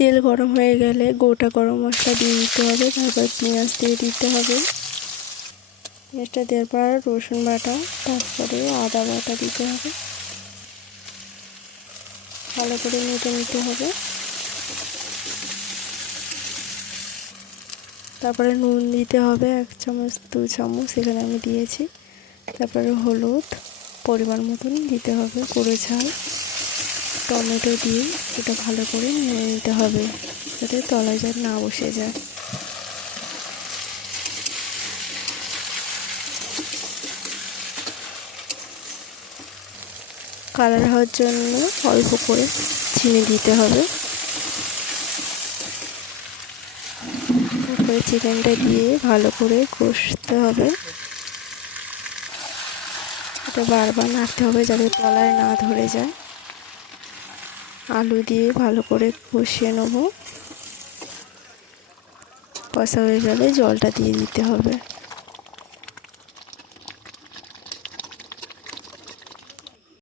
তেল গরম হয়ে গেলে গোটা গরম মশলা দিয়ে দিতে হবে, তারপর পেঁয়াজ দিয়ে দিতে হবে। পেঁয়াজটা দেওয়ার পর রসুন বাটা, তারপরে আদা বাটা দিতে হবে, ভালো করে নেড়ে নিতে হবে। তারপরে নুন দিতে হবে 1 চামচ 2 চামচ এখানে আমি দিয়েছি। তারপরে হলুদ পরিমাণ মতন দিতে হবে, গুঁড়ো ঝাল, টমেটো দিয়ে এটা ভালো করে নেড়ে নিতে হবে যাতে তলায় যেন না বসে যায়। কালার হওয়ার জন্য অল্প করে চিনি দিতে হবে। তারপরে চিকেনটা দিয়ে ভালো করে কষতে হবে, এটা বারবার নাড়তে হবে যাতে তলায় না ধরে যায়। আলু দিয়ে ভালো করে কষিয়ে নেব, কষা হয়ে গেলে জলটা দিয়ে দিতে হবে।